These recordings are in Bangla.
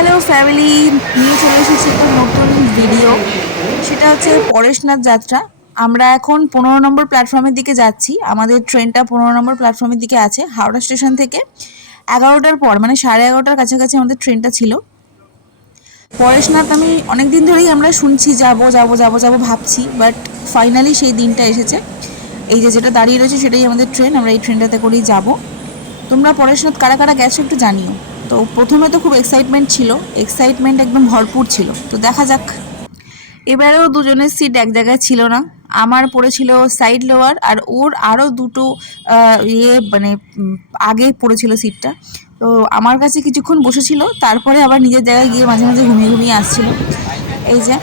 হ্যালো ফ্যামিলি, নিয়ে চলে এসেছি একটা নতুন ভিডিও। সেটা হচ্ছে পরেশনাথ যাত্রা। আমরা এখন 15 নম্বর প্ল্যাটফর্মের দিকে যাচ্ছি। আমাদের ট্রেনটা 15 নম্বর প্ল্যাটফর্মের দিকে আছে। হাওড়া স্টেশন থেকে 11টার পর, মানে 11:30টার কাছাকাছি আমাদের ট্রেনটা ছিল। পরেশনাথ আমি অনেক দিন ধরেই আমরা শুনছি যাব যাব যাব যাব ভাবছি, বাট ফাইনালি সেই দিনটা এসেছে। এই যে যেটা দাঁড়িয়ে রয়েছে সেটাই আমাদের ট্রেন, আমরা এই ট্রেনটাতে করেই যাব। তোমরা পরেশনাথ কারা কারা গেছো একটু জানিও। তো প্রথমে তো খুব এক্সাইটমেন্ট ছিল, এক্সাইটমেন্ট একদম ভরপুর ছিল। তো দেখা যাক। এবারেও দুজনের সিট এক জায়গায় ছিল না। আমার পড়েছিল সাইড লোয়ার, আর ওর আরও দুটো মানে আগে পড়েছিল সিটটা। তো আমার কাছে কিছুক্ষণ বসেছিল, তারপরে আবার নিজের জায়গায় গিয়ে মাঝে মাঝে ঘুমিয়ে ঘুমিয়ে আসছিল। এই যে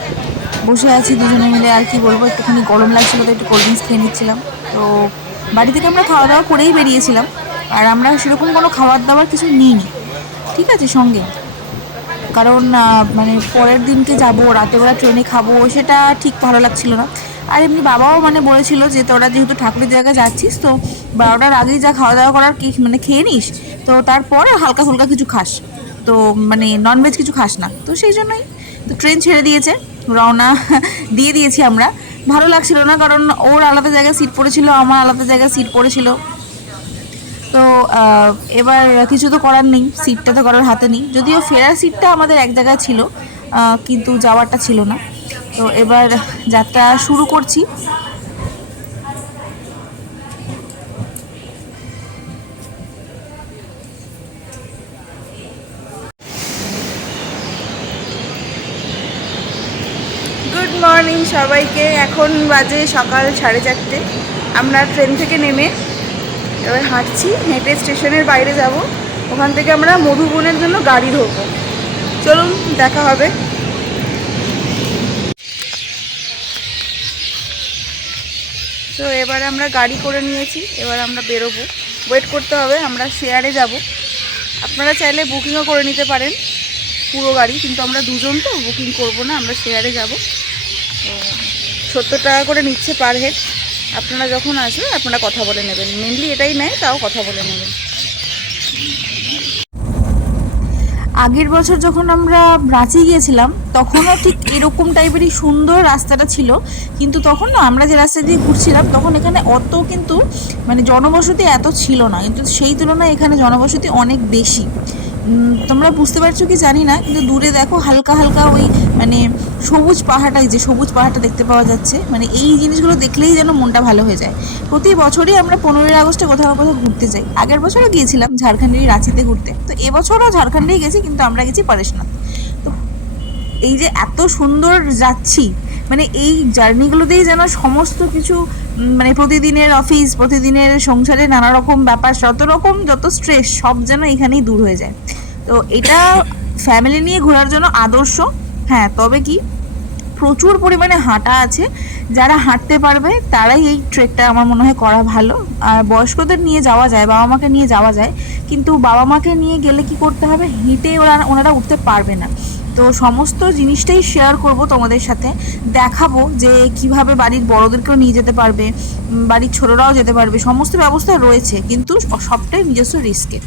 বসে আছি দুজনে মিলে, আর কি বলবো, একটুখানি গরম লাগছিল তো একটু কোল্ড ড্রিঙ্কস খেয়ে নিচ্ছিলাম। তো বাড়ি থেকে আমরা খাওয়া দাওয়া করেই বেরিয়েছিলাম, আর আমরা সেরকম কোনো খাবার দাবার কিছু নিইনি, ঠিক আছে, সঙ্গে। কারণ মানে পরের দিনকে যাব, রাতেবেলা ট্রেনে খাবো, সেটা ঠিক ভালো লাগছিল না। আর এমনি বাবাও মানে বলেছিল যে তোরা যেহেতু ঠাকুরের জায়গায় যাচ্ছিস, তো 12টার আগেই যা খাওয়া দাওয়া করার কি মানে খেয়ে নিস, তো তারপর হালকা ফুলকা কিছু খাস, তো মানে ননভেজ কিছু খাস না। তো সেই জন্যই তো ট্রেন ছেড়ে দিয়েছে, রওনা দিয়ে দিয়েছি আমরা। ভালো লাগছিল না, কারণ ওর আলাদা জায়গায় সিট পড়েছিল, আমার আলাদা জায়গায় সিট পড়েছিল। তো এবার কিছু তো করার নেই, সিটটা তো করার হাতে নেই। যদিও ফেরার সিটটা আমাদের এক জায়গায় ছিল, কিন্তু যাওয়ারটা ছিল না। তো এবার যাত্রা শুরু করছি। গুড মর্নিং সবাইকে। এখন বাজে সকাল 4:30। আমরা ট্রেন থেকে নেমে এবার হাঁটছি, হেঁটে স্টেশনের বাইরে যাব। ওখান থেকে আমরা মধুবনের জন্য গাড়ি ধরবো। চলুন, দেখা হবে। তো এবার আমরা গাড়ি করে নিয়েছি, এবার আমরা বেরোবো। ওয়েট করতে হবে, আমরা শেয়ারে যাব। আপনারা চাইলে বুকিংও করে নিতে পারেন পুরো গাড়ি, কিন্তু আমরা দুজন তো বুকিং করব না, আমরা শেয়ারে যাব। তো 70 টাকা করে নিচ্ছে পার হেড। আপনারা যখন আসবেন আপনারা কথা বলে নেবেন, মেনলি এটাই নেয়, তাও কথা বলে নেবেন। আগের বছর যখন আমরা রাঁচি গিয়েছিলাম, তখনও ঠিক এরকম টাইপেরই সুন্দর রাস্তাটা ছিল, কিন্তু তখন না আমরা যে রাস্তা দিয়ে ঘুরছিলাম তখন এখানে অত কিন্তু মানে জনবসতি এত ছিল না, কিন্তু সেই তুলনায় এখানে জনবসতি অনেক বেশি। তোমরা বুঝতে পারছো কি জানি না, কিন্তু দূরে দেখো হালকা হালকা ওই মানে সবুজ পাহাড়টা, যে সবুজ পাহাড়টা দেখতে পাওয়া যাচ্ছে, মানে এই জিনিসগুলো দেখলেই যেন মনটা ভালো হয়ে যায়। প্রতি বছরই আমরা 15ই আগস্টে কোথাও কোথাও ঘুরতে যাই। আগের বছরও গিয়েছিলাম ঝাড়খণ্ডের রাঁচিতে ঘুরতে, তো এবছরও ঝাড়খণ্ডেই গেছি, কিন্তু আমরা গেছি পরেশনাথ। তো এই যে এত সুন্দর যাচ্ছি, মানে এই জার্নিগুলোতেই যেন সমস্ত কিছু মানে প্রতিদিনের অফিস, প্রতিদিনের সংসারে নানা রকম ব্যাপার, যত স্ট্রেস সব যেন এখানেই দূর হয়ে যায়। তো এটা ফ্যামিলি নিয়ে ঘোরার জন্য আদর্শ। হ্যাঁ, তবে কি প্রচুর পরিমাণে হাঁটা আছে। যারা হাঁটতে পারবে তারাই এই ট্রেকটা আমার মনে হয় করা ভালো। আর বয়স্কদের নিয়ে যাওয়া যায়, বাবা মাকে নিয়ে যাওয়া যায়, কিন্তু বাবা মাকে নিয়ে গেলে কি করতে হবে, হেঁটে ওনারা উঠতে পারবে না। তো সমস্ত জিনিসটাই শেয়ার করব তোমাদের সাথে, দেখাবো যে কিভাবে বাড়ির বড়োদেরকেও নিয়ে যেতে পারবে, বাড়ির ছোটরাও যেতে পারবে, সমস্ত ব্যবস্থা রয়েছে, কিন্তু সবটাই নিজস্ব রিস্কে।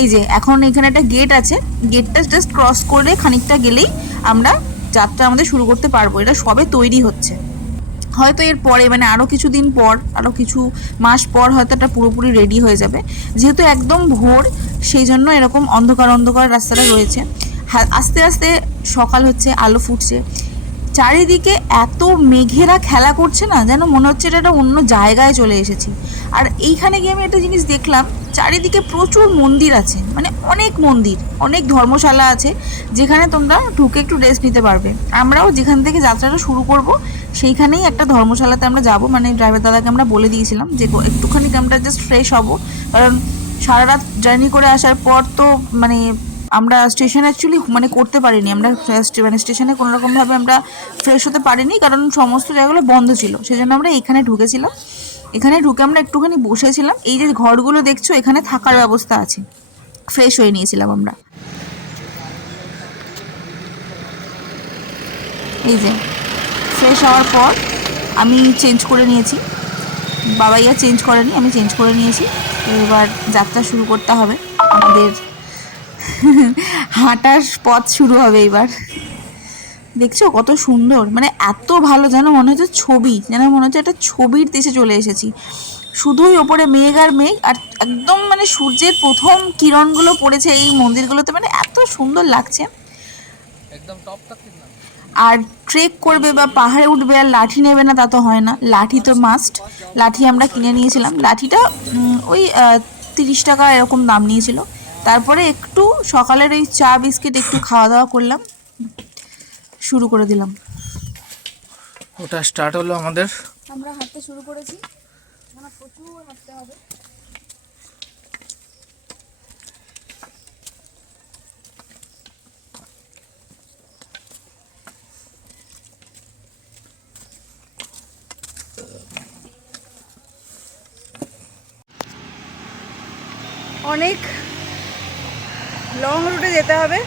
এই যে এখন এখানে একটা গেট আছে, গেটটা জাস্ট ক্রস করে খানিকটা গেলেই আমরা যাত্রা আমাদের শুরু করতে পারবো। এটা সবে তৈরি হচ্ছে, হয়তো এর পরে মানে আরও কিছু দিন পর, আরও কিছু মাস পর হয়তো এটা পুরোপুরি রেডি হয়ে যাবে। যেহেতু একদম ভোর, সেই জন্য এরকম অন্ধকার অন্ধকার রাস্তাটা রয়েছে। আস্তে আস্তে সকাল হচ্ছে, আলো ফুটছে, চারিদিকে এত মেঘেরা খেলা করছে না, যেন মনে হচ্ছে এটা একটা অন্য জায়গায় চলে এসেছি। আর এইখানে গিয়ে আমি একটা জিনিস দেখলাম, চারিদিকে প্রচুর মন্দির আছে, মানে অনেক মন্দির, অনেক ধর্মশালা আছে, যেখানে তোমরা ঢুকে একটু রেস্ট নিতে পারবে। আমরাও যেখান থেকে যাত্রাটা শুরু করব সেইখানেই একটা ধর্মশালাতে আমরা যাব, মানে ড্রাইভার দাদাকে আমরা বলে দিয়েছিলাম যে একটুখানি আমরা জাস্ট ফ্রেশ হব, কারণ সারা রাত জার্নি করে আসার পর তো মানে আমরা স্টেশন অ্যাকচুয়ালি মানে করতে পারিনি, আমরা মানে স্টেশনে কোনোরকমভাবে আমরা ফ্রেশ হতে পারিনি, কারণ সমস্ত জায়গাগুলো বন্ধ ছিল। সেজন্য আমরা এখানে ঢুকেছিলাম, এখানে ঢুকে আমরা একটুখানি বসেছিলাম। এই যে ঘরগুলো দেখছো, এখানে থাকার ব্যবস্থা আছে, ফ্রেশ হয়ে নিয়েছিলাম আমরা। এই যে ফ্রেশ হওয়ার পর আমি চেঞ্জ করে নিয়েছি, বাবাইয়া চেঞ্জ করেনি, আমি চেঞ্জ করে নিয়েছি। তো এবার যাত্রা শুরু করতে হবে আমাদের। হাঁটার পথ শুরু হবে এবার। দেখছো কত সুন্দর, মানে এত ভালো, যেন মনে হচ্ছে ছবি, যেন মনে হচ্ছে একটা ছবির দেশে চলে এসেছি। শুধুই ওপরে মেঘ আর মেঘ, আর একদম মানে সূর্যের প্রথম কিরণগুলো পড়েছে এই মন্দিরগুলোতে, মানে এত সুন্দর লাগছে। একদম টপ থাকতে না। আর ট্রেক করবে বা পাহাড়ে উঠবে আর লাঠি নেবে না তা তো হয় না, লাঠি তো মাস্ট। লাঠি আমরা কিনে নিয়েছিলাম, লাঠিটা ওই 30 টাকা এরকম দাম নিয়েছিল। তারপরে একটু সকালের এই চা বিস্কিট একটু খাওয়া দাওয়া করলাম, শুরু করে দিলাম। ওটা স্টার্ট হলো আমাদের। আমরা হাঁটতে শুরু করেছি, মানে প্রচুর হাঁটতে হবে। অনেক লং রুটে যেতে হবে,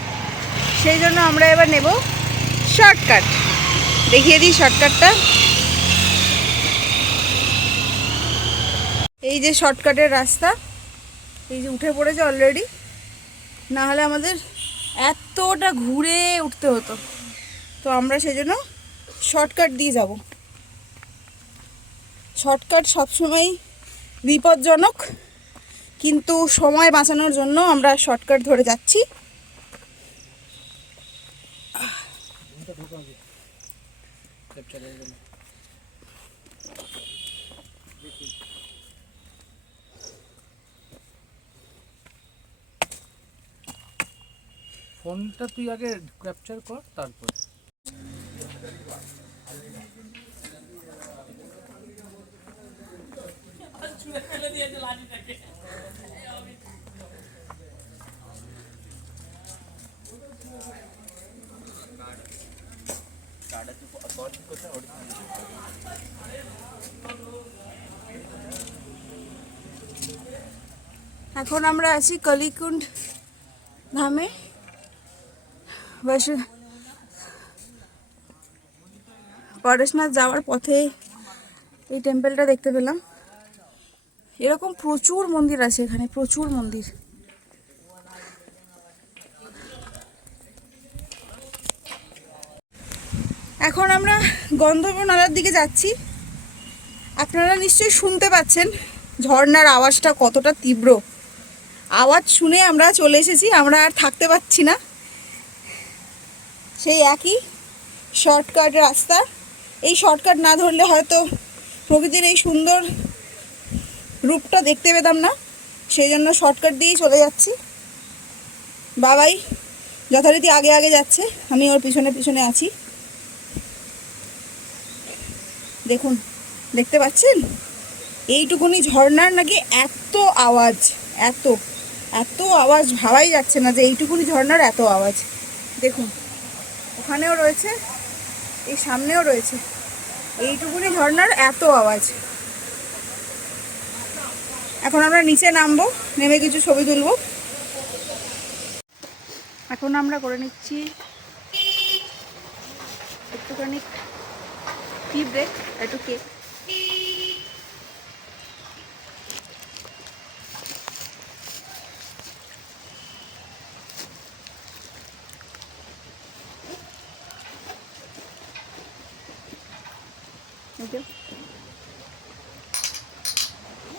সেই জন্য আমরা এবার নেব শর্টকাট। দেখিয়ে দিই শর্টকাটটা। এই যে শর্টকাটের রাস্তা, এই যে উঠে পড়েছে অলরেডি, না হলে আমাদের এতটা ঘুরে উঠতে হতো। তো আমরা সেই জন্য শর্টকাট দিয়ে যাব। শর্টকাট সবসময় বিপজ্জনক, কিন্তু সময় বাঁচানোর জন্য আমরা শর্টকাট ধরে যাচ্ছি। ফোনটা তুই আগে ক্যাপচার কর, তারপর এখন আমরা আছি কালিকুণ্ড ধামে। পরেশনাথ যাওয়ার পথে এই টেম্পলটা দেখতে পেলাম। এরকম প্রচুর মন্দির আছে এখানে, প্রচুর মন্দির। এখন আমরা গন্ধর্ব নালার দিকে যাচ্ছি। আপনারা নিশ্চয়ই শুনতে পাচ্ছেন ঝর্ণার আওয়াজটা কতটা তীব্র। আওয়াজ শুনে আমরা চলে এসেছি, আমরা আর থাকতে পারছি না। সেই একই শর্টকাট রাস্তা, এই শর্টকাট না ধরলে হয়তো প্রকৃতির এই সুন্দর রূপটা দেখতে পেতাম না, সেই জন্য শর্টকাট দিয়েই চলে যাচ্ছি। বাবাই যথারীতি আগে আগে যাচ্ছে, আমি ওর পিছনে পিছনে আছি। দেখুন, দেখতে পাচ্ছেন এইটুকুনি ঝর্ণার নাকি এত আওয়াজ, এত এত আওয়াজ, ভাবাই যাচ্ছে না যে এইটুকুনি ঝর্ণার এত আওয়াজ। দেখুন ওখানেও রয়েছে, এই সামনেও রয়েছে, এইটুকুনি ঝর্ণার এত আওয়াজ। এখন আমরা নিচে নামবো, নেমে কিছু ছবি তুলবো। এখন আমরা করে নিচ্ছি একটুখানি টি ব্রেক, একটু কেক।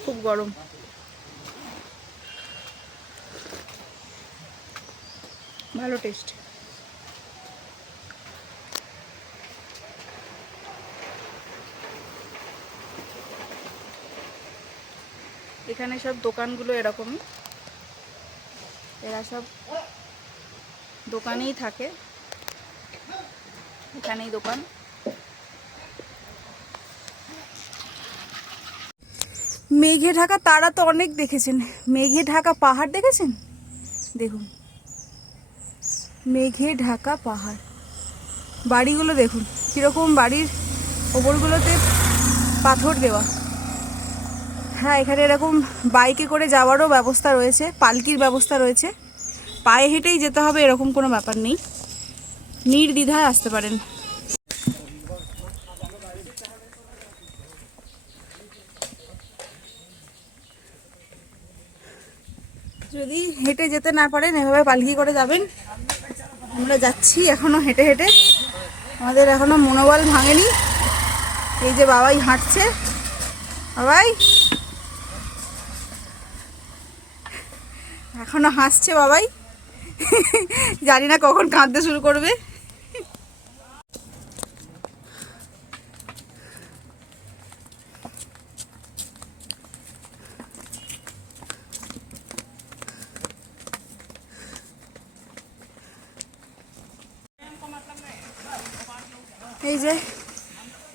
খুব গরম, ভালো টেস্ট। এখানে সব দোকানগুলো এরকমই, এরা সব দোকানেই থাকে, এখানেই দোকান। মেঘে ঢাকা তারা তো অনেক দেখেছেন, মেঘে ঢাকা পাহাড় দেখেছেন? দেখুন মেঘে ঢাকা পাহাড়। বাড়িগুলো দেখুন কীরকম, বাড়ির ওপরগুলোতে পাথর দেওয়া। হ্যাঁ, এখানে এরকম বাইকে করে যাওয়ারও ব্যবস্থা রয়েছে, পালকির ব্যবস্থা রয়েছে। পায়ে হেঁটেই যেতে হবে এরকম কোনো ব্যাপার নেই, নির্দ্বিধায় আসতে পারেন। যদি হেঁটে যেতে না পারেন এভাবে পালকি করে যাবেন। আমরা যাচ্ছি এখনো হেঁটে হেঁটে, আমাদের এখনো মনোবল ভাঙেনি। এই যে বাবাই হাঁটছে, বাবাই এখনো হাসছে, বাবাই জানি না কখন কাঁদতে শুরু করবে। এই যে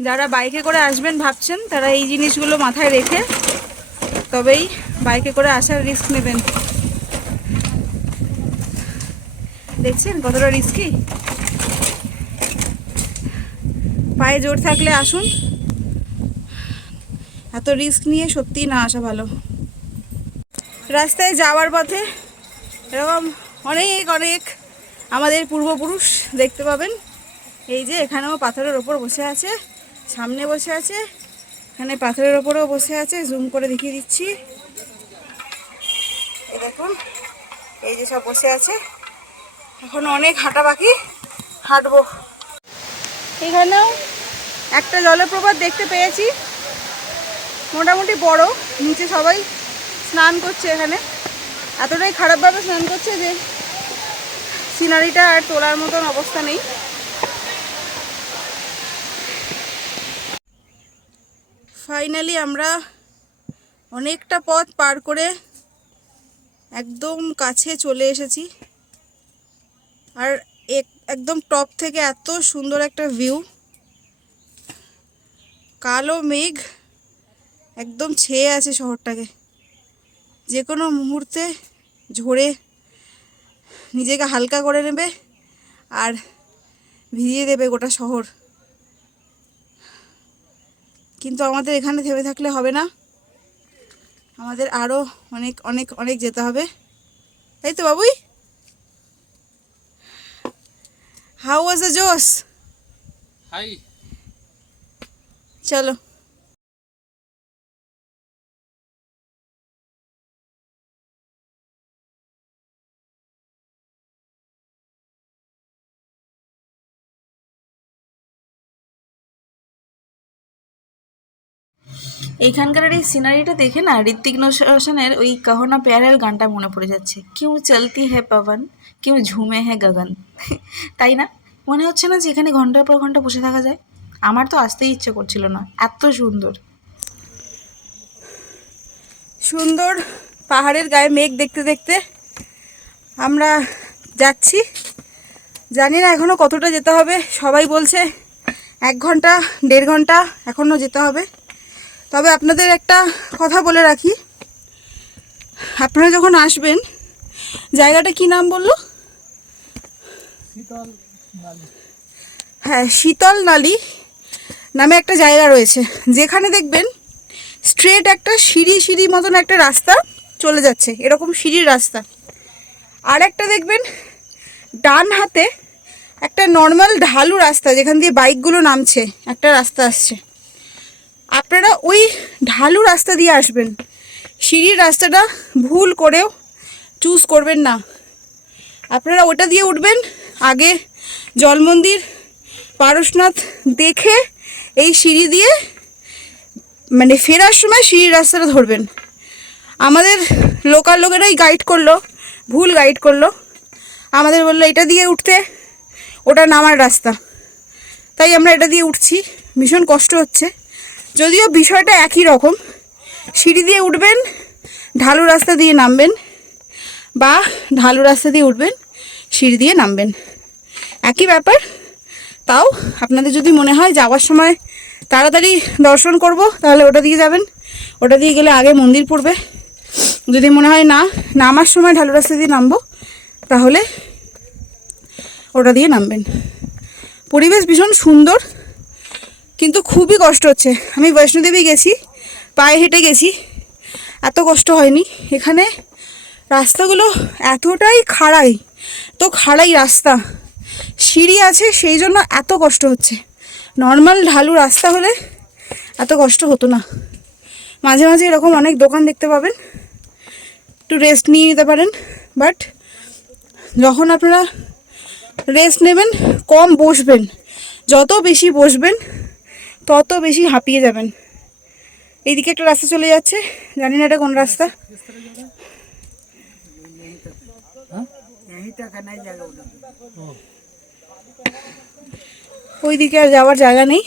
যারা বাইকে করে আসবেন ভাবছেন, তারা এই জিনিসগুলো মাথায় রেখে তবেই বাইকে করে আসার রিস্ক নেবেন। দেখছেন কতটা রিস্কি। পায়ে জোর থাকলে আসুন, এত রিস্ক নিয়ে সত্যিই না আসা ভালো। রাস্তায় যাওয়ার পথে এরকম অনেক অনেক আমাদের পূর্বপুরুষ দেখতে পাবেন। এই যে এখানেও পাথরের ওপর বসে আছে, সামনে বসে আছে, এখানে পাথরের ওপরেও বসে আছে। জুম করে দেখিয়ে দিচ্ছি, এই দেখুন, এই যে সব বসে আছে। এখন অনেক হাঁটা বাকি, হাঁটবো। এখানেও একটা জলপ্রপাত দেখতে পেয়েছি, মোটামুটি বড়। নিচে সবাই স্নান করছে, এখানে এতটাই খারাপভাবে স্নান করছে যে সিনারিটা আর তোলার মতন অবস্থা নেই। ফাইনালি আমরা অনেকটা পথ পার করে একদম কাছে চলে এসেছি। আর একদম টপ থেকে এত সুন্দর একটা ভিউ, কালো মেঘ একদম ছেয়ে আছে শহরটাকে, যে কোনো মুহূর্তে ঝরে নিজেকে হালকা করে নেবে আর ভিজিয়ে দেবে গোটা শহর। কিন্তু আমাদের এখানে থেমে থাকলে হবে না, আমাদের আরও অনেক অনেক অনেক যেতে হবে, তাই তো বাবুই? হাউ ওয়াজ দ্য জোস? হাই। চলো। এইখানকার এই সিনারিটা দেখে না ঋত্বিক রোশনের ওই কহো না প্যারের গানটা মনে পড়ে যাচ্ছে। কিউ চলতি হ্যাঁ পবন, কিউ ঝুমে হ্যাঁ গগন। তাই না? মনে হচ্ছে না যে এখানে ঘন্টার পর ঘন্টা বসে থাকা যায়? আমার তো আসতেই ইচ্ছে করছিল না, এত সুন্দর। সুন্দর পাহাড়ের গায়ে মেঘ দেখতে দেখতে আমরা যাচ্ছি। জানি না এখনও কতটা যেতে হবে, সবাই বলছে 1 ঘন্টা 1.5 ঘন্টা এখনও যেতে হবে। তবে আপনাদের একটা কথা বলে রাখি, আপনারা যখন আসবেন, জায়গাটা কি নাম বললো? হ্যাঁ, শীতল নালী নামে একটা জায়গা রয়েছে, যেখানে দেখবেন স্ট্রেট একটা সিঁড়ি মতন একটা রাস্তা চলে যাচ্ছে, এরকম সিঁড়ির রাস্তা। আর একটা দেখবেন ডান হাতে একটা নর্মাল ঢালু রাস্তা, যেখান দিয়ে বাইকগুলো নামছে, একটা রাস্তা আসছে। আপনারা ওই ঢালু রাস্তা দিয়ে আসবেন, সিঁড়ির রাস্তাটা ভুল করেও চুজ করবেন না। আপনারা ওটা দিয়ে উঠবেন, আগে জল মন্দির পারশনাথ দেখে এই সিঁড়ি দিয়ে মানে ফেরার সময় সিঁড়ির রাস্তাটা ধরবেন। আমাদের লোকাল লোকেরাই গাইড করলো, ভুল গাইড করলো, আমাদের বললো এটা দিয়ে উঠতে, ওটা নামার রাস্তা। তাই আমরা এটা দিয়ে উঠছি, ভীষণ কষ্ট হচ্ছে, যদিও বিষয়টা একই রকম। সিঁড়ি দিয়ে উঠবেন, ঢালু রাস্তা দিয়ে নামবেন, বা ঢালু রাস্তা দিয়ে উঠবেন, সিঁড়ি দিয়ে নামবেন, একই ব্যাপার। তাও আপনাদের যদি মনে হয় যাওয়ার সময় তাড়াতাড়ি দর্শন করব, তাহলে ওটা দিয়ে যাবেন, ওটা দিয়ে গেলে আগে মন্দির পড়বে। যদি মনে হয় না নামার সময় ঢালু রাস্তা দিয়ে নামবো, তাহলে ওটা দিয়ে নামবেন। পরিবেশ ভীষণ সুন্দর, কিন্তু খুবই কষ্ট হচ্ছে। আমি বৈষ্ণোদেবী গেছি, পায়ে হেঁটে গেছি, এত কষ্ট হয়নি। এখানে রাস্তাগুলো এতটাই খাড়াই, তো খাড়াই রাস্তা, সিঁড়ি আছে, সেই জন্য এত কষ্ট হচ্ছে। নর্মাল ঢালু রাস্তা হলে এত কষ্ট হতো না। মাঝে মাঝে এরকম অনেক দোকান দেখতে পাবেন, একটু রেস্ট নিয়ে নিতে পারেন। বাট যখন আপনারা রেস্ট নেবেন কম বসবেন, যত বেশি বসবেন তত বেশি হাঁপিয়ে যাবেন। এইদিকে একটা রাস্তা চলে যাচ্ছে, জানি না এটা কোন রাস্তা। ওইদিকে আর যাওয়ার জায়গা নেই,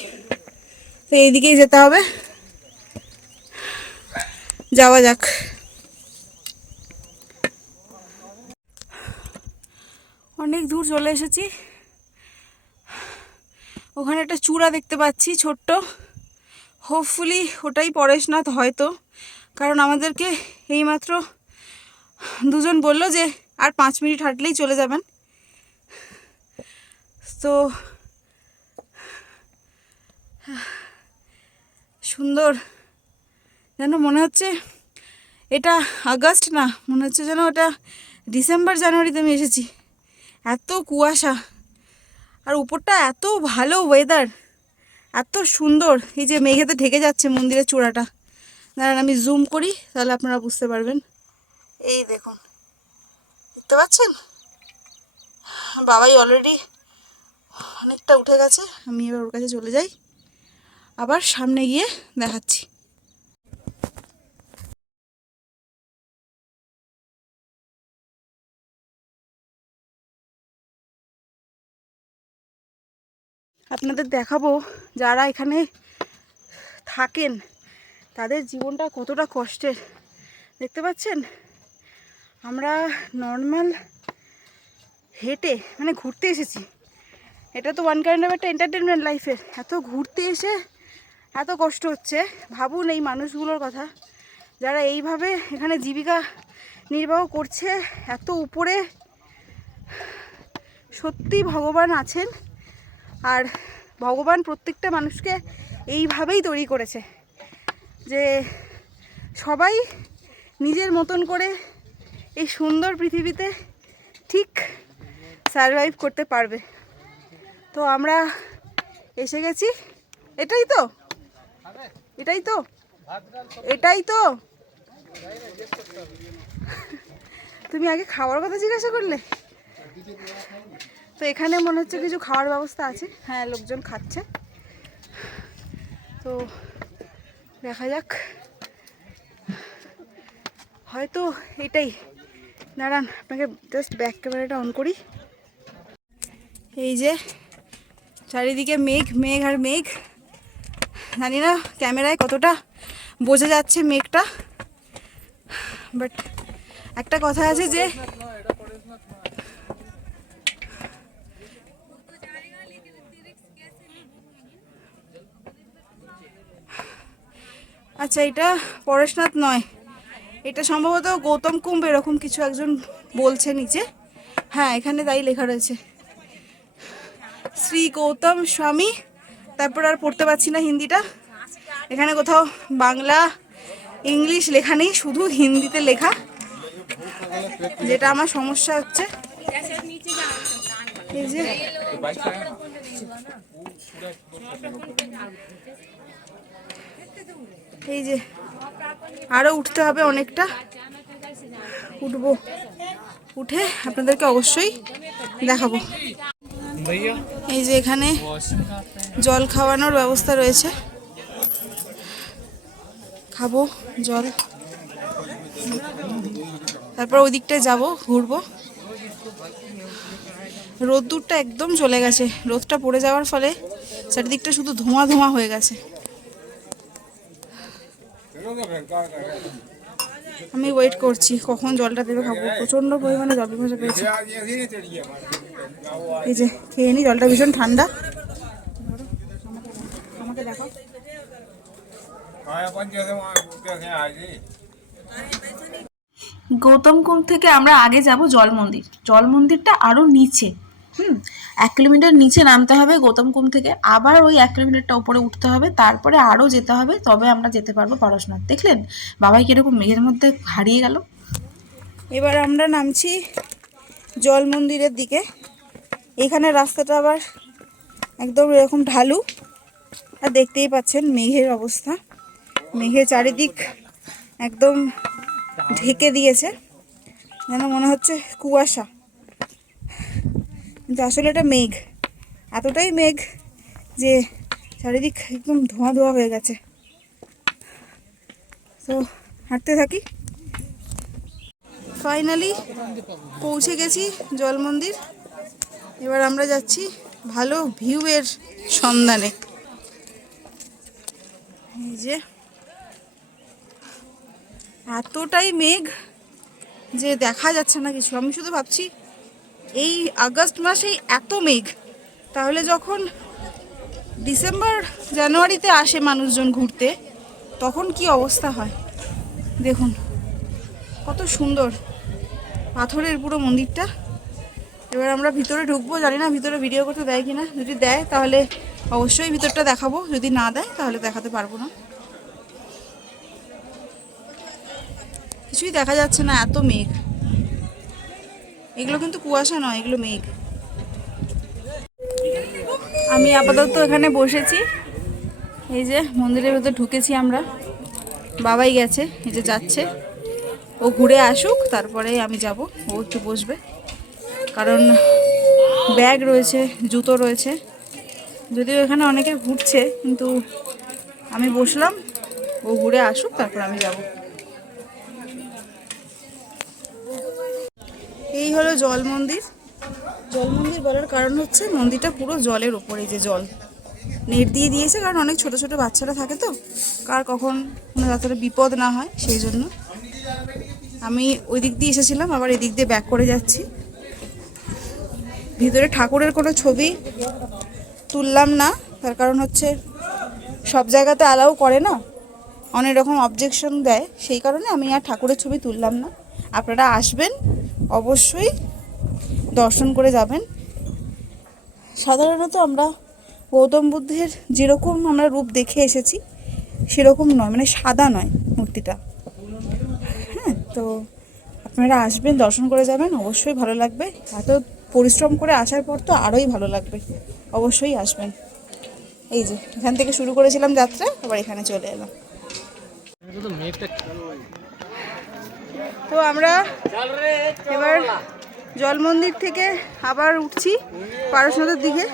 তো এইদিকেই যেতে হবে। যাওয়া যাক। অনেক দূর চলে এসেছি। ওখানে একটা চূড়া দেখতে পাচ্ছি ছোট্ট, হোপফুলি ওটাই পরেশনাথ হয়তো, কারণ আমাদেরকে এইমাত্র দুজন বলল যে আর 5 মিনিট হাঁটলেই চলে যাবেন। তো সুন্দর, যেন মনে হচ্ছে এটা আগস্ট না, মনে হচ্ছে যেন ওটা ডিসেম্বর জানুয়ারিতে আমি এসেছি। এত কুয়াশা, আর উপরটা এত ভালো ওয়েদার, এত সুন্দর। এই যে মেঘেতে ঢেকে যাচ্ছে মন্দিরের চূড়াটা, দাঁড়ান আমি জুম করি তাহলে আপনারা বুঝতে পারবেন। এই দেখুন, দেখতে পাচ্ছেন? বাবাই অলরেডি অনেকটা উঠে গেছে, আমি এবার ওর কাছে চলে যাই, আবার সামনে গিয়ে দেখাচ্ছি। আপনাদের দেখাবো যারা এখানে থাকেন তাদের জীবনটা কতটা কষ্টের। দেখতে পাচ্ছেন, আমরা নর্মাল হেঁটে মানে ঘুরতে এসেছি, এটা তো ওয়ান কাইন্ড অফ একটা এন্টারটেনমেন্ট লাইফের। এত ঘুরতে এসে এত কষ্ট হচ্ছে, ভাবুন এই মানুষগুলোর কথা যারা এইভাবে এখানে জীবিকা নির্বাহ করছে। এত উপরে সত্যি ভগবান আছেন, আর ভগবান প্রত্যেকটা মানুষকে এইভাবেই তৈরি করেছে যে সবাই নিজের মতন করে এই সুন্দর পৃথিবীতে ঠিক সারভাইভ করতে পারবে। তো আমরা এসে গেছি, এটাই তো এটাই তো এটাই তো তুমি আগে খাওয়ার কথা জিজ্ঞাসা করলে। তো এখানে মনে হচ্ছে কিছু খাওয়ার ব্যবস্থা আছে, হ্যাঁ লোকজন খাচ্ছে। তো দেখা যাক, হয়তো এটাই। দাঁড়ান আপনাকে জাস্ট ব্যাক ক্যামেরাটা অন করি। এই যে চারিদিকে মেঘ মেঘ আর মেঘ, জানি না ক্যামেরায় কতটা বোঝা যাচ্ছে মেঘটা, বাট একটা কথা আছে যে আচ্ছা এটা পরেশনাথ নয়, এটা সম্ভবত গৌতম কুম্ভ এরকম কিছু একজন বলছে নিচে। হ্যাঁ এখানে তাই লেখা রয়েছে, শ্রী গৌতম স্বামী। তারপর আর পড়তে পারছি না হিন্দিটা, এখানে কোথাও বাংলা ইংলিশ লেখা নেই, শুধু হিন্দিতে লেখা, যেটা আমার সমস্যা হচ্ছে। এই যে এই যে আরও উঠতে হবে অনেকটা, উঠবো, উঠে আপনাদেরকে অবশ্যই দেখাবো। এই যে এখানে জল খাওয়ানোর ব্যবস্থা রয়েছে, খাবো জল, তারপর ওই দিকটায় যাবো, ঘুরবো। রোদ্দুরটা একদম চলে গেছে, রোদটা পড়ে যাওয়ার ফলে চারিদিকটা শুধু ধোঁয়া ধোঁয়া হয়ে গেছে। আমি ওয়েট করছি কখন জলটা দেবে, খাবো। প্রচণ্ড পরিমাণে জল পিপাসা পেয়েছে। এই যে খেয়ে নি, জলটা ভীষণ ঠান্ডা। আমাকে দেখো, গৌতম কুণ্ড থেকে আমরা আগে যাব জল মন্দির। জল মন্দিরটা আরও নিচে, 1 কিলোমিটার নিচে নামতে হবে গৌতম কুণ্ড থেকে, আবার ওই 1 কিলোমিটারটা উপরে উঠতে হবে, তারপরে আরও যেতে হবে, তবে আমরা যেতে পারবো পরশনাথ। দেখলেন বাবাই কিরকম মেঘের মধ্যে হারিয়ে গেল। এবার আমরা নামছি জল মন্দিরের দিকে। এখানে রাস্তাটা আবার একদম এরকম ঢালু, আর দেখতেই পাচ্ছেন মেঘের অবস্থা, মেঘের চারিদিক একদম ঢেকে দিয়েছে। যেন মনে হচ্ছে কুয়াশা, কিন্তু আসলে এটা মেঘ। এতটাই মেঘ যে চারিদিক একদম ধোঁয়া ধোঁয়া হয়ে গেছে। তো হাঁটতে থাকি। ফাইনালি পৌঁছে গেছি জল মন্দির। এবার আমরা যাচ্ছি ভালো ভিউয়ের সন্ধানে। এই যে এতটাই মেঘ যে দেখা যাচ্ছে না কিছু। আমি শুধু ভাবছি এই আগস্ট মাসেই এত মেঘ, তাহলে যখন ডিসেম্বর জানুয়ারিতে আসে মানুষজন ঘুরতে তখন কি অবস্থা হয়। দেখুন কত সুন্দর পাথরের পুরো মন্দিরটা। এবার আমরা ভিতরে ঢুকবো, জানি না ভিতরে ভিডিও করতে দেয় কিনা। যদি দেয় তাহলে অবশ্যই ভিতরটা দেখাবো, যদি না দেয় তাহলে দেখাতে পারবো না। কিছুই দেখা যাচ্ছে না, এত মেঘ। এগুলো কিন্তু কুয়াশা নয়, এগুলো মেঘ। আমি আপাতত এখানে বসেছি। এই যে মন্দিরের ভেতর ঢুকেছি আমরা, বাবাই গেছে, এই যে যাচ্ছে। ও ঘুরে আসুক তারপরে আমি যাব। ও একটু বসবে, কারণ ব্যাগ রয়েছে, জুতো রয়েছে। যদিও এখানে অনেকে ঘুরছে, কিন্তু আমি বসলাম। ও ঘুরে আসুক তারপর আমি যাব। এই হলো জল মন্দির। জল মন্দির বলার কারণ হচ্ছে মন্দিরটা পুরো জলের ওপরে, যে জল নেট দিয়ে দিয়েছে, কারণ অনেক ছোট ছোট বাচ্চারা থাকে তো, কার কখন কোনো যাতে বিপদ না হয় সেই জন্য। আমি ওই দিক দিয়ে এসেছিলাম, আবার এদিক দিয়ে ব্যাক করে যাচ্ছি। ভিতরে ঠাকুরের কোনো ছবি তুললাম না, তার কারণ হচ্ছে সব জায়গাতে অ্যালাউ করে না, অনেক রকম অবজেকশন দেয়, সেই কারণে আমি আর ঠাকুরের ছবি তুললাম না। আপনারা আসবেন অবশ্যই দর্শন করে যাবেন। সাধারণত আমরা গৌতম বুদ্ধের যেরকম আমরা রূপ দেখে এসেছি সেরকম নয়, মানে সাদা নয় মূর্তিটা। হ্যাঁ, তো আপনারা আসবেন, দর্শন করে যাবেন, অবশ্যই ভালো লাগবে। এত পরিশ্রম করে আসার পর তো আরোই ভালো লাগবে, অবশ্যই আসবেন। এই যে এখান থেকে শুরু করেছিলাম যাত্রা, আবার এখানে চলে এলাম। তো আমরা এবার জল মন্দির থেকে আবার উঠছি পারশনাথের দিকে।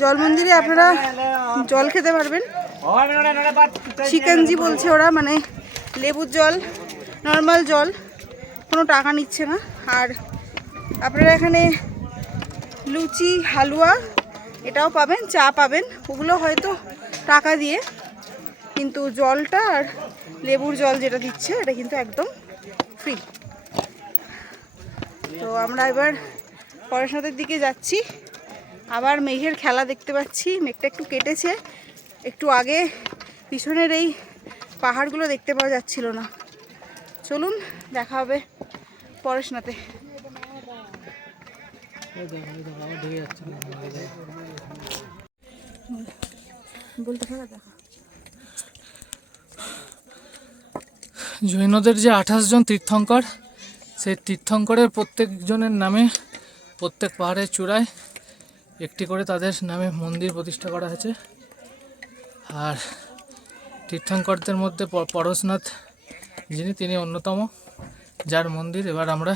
জল মন্দিরে আপনারা জল খেতে পারবেন, শিকঞ্জি বলছে ওরা, মানে লেবুর জল, নর্মাল জল, কোনো টাকা নিচ্ছে না। আর আপনারা এখানে লুচি, হালুয়া এটাও পাবেন, চা পাবেন, ওগুলো হয়তো টাকা দিয়ে, কিন্তু জলটা আর লেবুর জল যেটা দিচ্ছে এটা কিন্তু একদম ফ্রি। তো আমরা এবার পরেশনাথের দিকে যাচ্ছি। আবার মেঘের খেলা দেখতে পাচ্ছি, মেঘটা একটু কেটেছে। একটু আগে পিছনের এই পাহাড়গুলো দেখতে পাওয়া যাচ্ছিল না। চলুন দেখা হবে পরেশনাথে। বলতে থাকা দেখা। জৈনদের যে 28 জন তীর্থঙ্কর, সেই তীর্থঙ্করের প্রত্যেকজনের নামে প্রত্যেক পাহাড়ের চূড়ায় একটি করে তাদের নামে মন্দির প্রতিষ্ঠা করা হয়েছে। আর তীর্থঙ্করদের মধ্যে পরশনাথ যিনি, তিনি অন্যতম, যার মন্দির এবার আমরা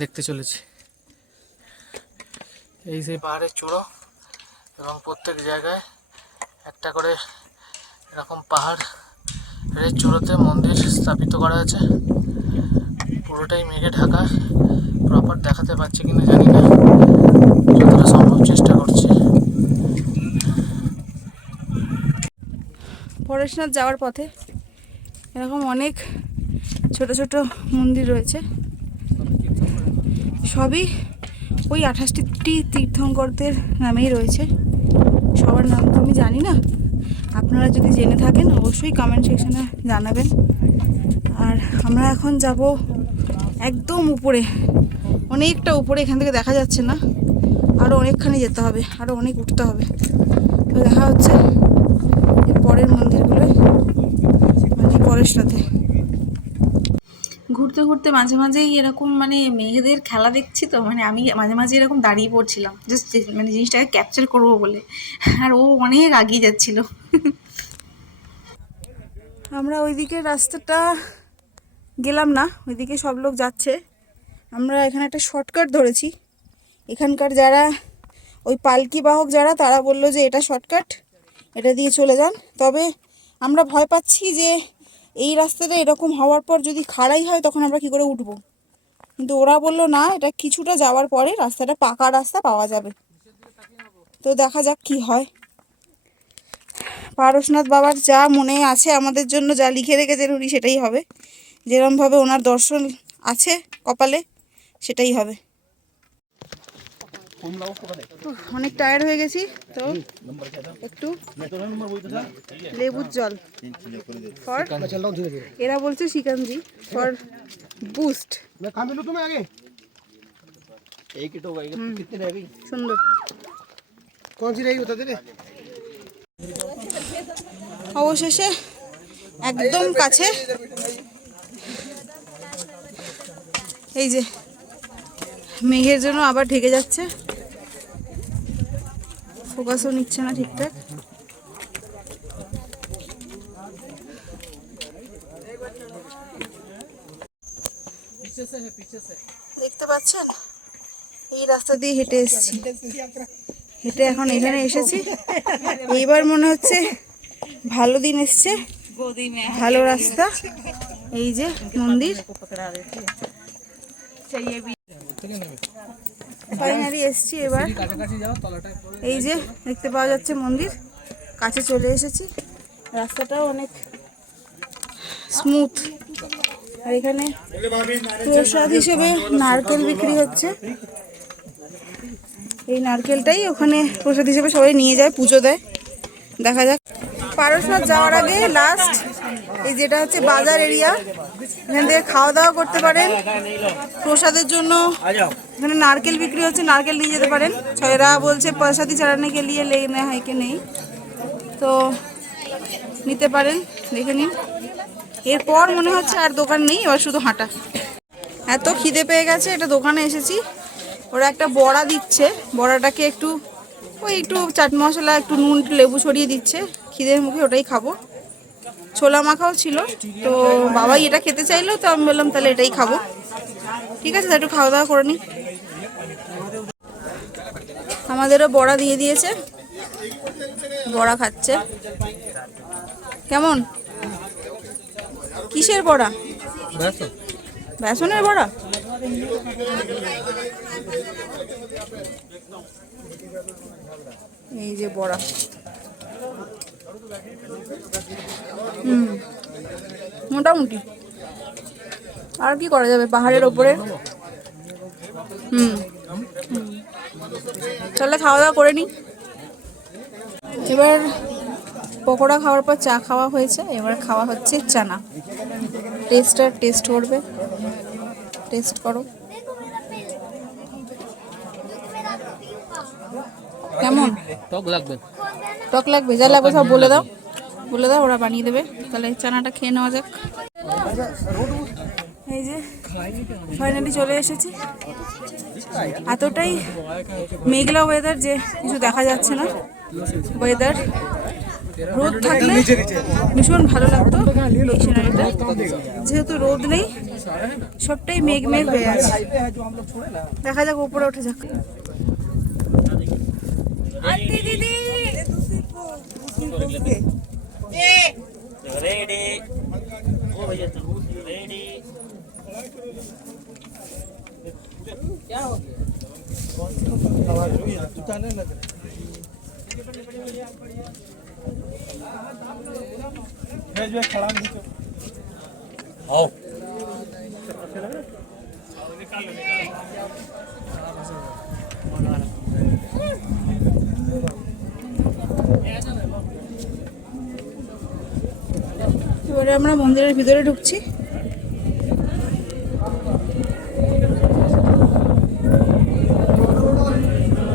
দেখতে চলেছি। এই সেই পাহাড়ের চূড়ো, এবং প্রত্যেক জায়গায় একটা করে এরকম পাহাড়ের চূড়োতে মন্দির স্থাপিত করা আছে। পুরোটাই মেঘে ঢাকা, প্রপার দেখাতে পারছি কিনা জানি না, যতটা সম্ভব চেষ্টা করছি। পরেশনাথ যাওয়ার পথে এরকম অনেক ছোট ছোট মন্দির রয়েছে, সবই ওই 28টি তীর্থঙ্করদের নামেই রয়েছে। সবার নাম তো আমি জানি না, আপনারা যদি জেনে থাকেন অবশ্যই কমেন্ট সেকশনে জানাবেন। আর আমরা এখন যাব একদম উপরে, অনেকটা উপরে, এখান থেকে দেখা যাচ্ছে না, আরও অনেকখানি যেতে হবে, আরও অনেক উঠতে হবে। তো দেখা হচ্ছে এর পরের মন্দিরগুলোয়, মানে পরেশনাথে। ঘুরতে ঘুরতে মাঝে মাঝেই এরকম মানে মেয়েদের খেলা দেখছি, তো মানে আমি মাঝে মাঝে এরকম দাঁড়িয়ে পড়ছিলাম জাস্ট মানে জিনিসটাকে ক্যাপচার করবো বলে, আর ও অনেক এগিয়ে যাচ্ছিল। আমরা ওইদিকে রাস্তাটা গেলাম না, ওইদিকে সব লোক যাচ্ছে, আমরা এখানে একটা শর্টকাট ধরেছি। এখানকার যারা ওই পালকি বাহক যারা, তারা বললো যে এটা শর্টকাট, এটা দিয়ে চলে যান। তবে আমরা ভয় পাচ্ছি যে এই রাস্তাটা এরকম হওয়ার পর যদি খাড়াই হয় তখন আমরা কি করে উঠবো। কিন্তু ওরা বললো না, এটা কিছুটা যাওয়ার পরে রাস্তাটা পাকা রাস্তা পাওয়া যাবে। তো দেখা যাক কি হয়। পারশনাথ বাবার যা মনে আছে আমাদের জন্য, যা লিখে রেখেছেন উনি, সেটাই হবে। যেরমভাবে ওনার দর্শন আছে কপালে, সেটাই হবে। অনেক টায়ার্ড হয়ে গেছি, তো একটু লেবুর জল ফর, এরা বলছে শিকাঞ্জি ফর বুস্ট। সুন্দর। অবশেষে একদম কাছে, এই যে মেঘের জন্য আবার ঢেকে যাচ্ছে, ফোকাসও নিচ্ছে না ঠিকঠাক। দেখতে পাচ্ছেন এই রাস্তা দিয়ে হেঁটে এসেছি, হেঁটে এখন এখানে এসেছি। এইবার মনে হচ্ছে ভালো দিন এসছে, ভালো রাস্তা। এই যে মন্দির, ফাইনালি এসছি এবার। এই যে দেখতে পাওয়া যাচ্ছে মন্দির, কাছে চলে এসেছি। রাস্তাটাও অনেক স্মুথ। আর এখানে প্রসাদ হিসেবে নারকেল বিক্রি হচ্ছে। এই নারকেলটাই ওখানে প্রসাদ হিসেবে সবাই নিয়ে যায়, পুজো দেয়। দেখা যাক। পারশনাথ যাওয়ার আগে লাস্ট এই যেটা হচ্ছে বাজার এরিয়া, এখান থেকে খাওয়া দাওয়া করতে পারেন। প্রসাদের জন্য এখানে নারকেল বিক্রি হচ্ছে, নারকেল নিয়ে যেতে পারেন। ছয়রা বলছে প্রসাদি চালানে কে লিয়ে লেনা হয় কি নেই, তো নিতে পারেন, দেখে নিন। এরপর মনে হচ্ছে আর দোকান নেই, এবার শুধু হাঁটা। এত খিদে পেয়ে গেছে, এটা দোকানে এসেছি। ওরা একটা বড়া দিচ্ছে, বড়াটাকে একটু একটু চাট মশলা, একটু নুন, একটু লেবু ছড়িয়ে দিচ্ছে। খিদের মুখে ওটাই খাবো। ছোলা মাখাও ছিল, তো বাবাই এটা খেতে চাইলো, তো আমি বললাম তাহলে এটাই খাবো। ঠিক আছে, একটু খাওয়া দাওয়া করে নিই। আমাদেরও বড়া দিয়ে দিয়েছে, বড়া খাচ্ছে। কেমন? কিসের বড়া? বেসনের বড়া। এই যে বড়া, মোটামুটি। আর কি করা যাবে পাহাড়ের ওপরে। তাহলে খাওয়া দাওয়া করে নি। এবার পকোড়া খাওয়ার পর চা খাওয়া হয়েছে, এবার খাওয়া হচ্ছে চানা। টেস্ট করবে, টেস্ট করো কেমন। টক লাগবে, টক লাগবে, যা লাগবে সব বলে দাও, বলে দাও, ওরা বানিয়ে দেবে। তাহলে চানাটা খেয়ে নেওয়া যাক। এই যে ফাইনালি চলে এসেছি। এতটাই মেঘলা ওয়েদার যে কিছু দেখা যাচ্ছে না। ওয়েদার রোদ থাকলে ভীষণ ভালো লাগতো এই সিনারিটা। যেহেতু রোদ নেই, সবটাই মেঘ মেঘ হয়ে আছে। দেখা যাক, উপরে উঠে যাক। এবারে আমরা মন্দিরের ভিতরে ঢুকছি।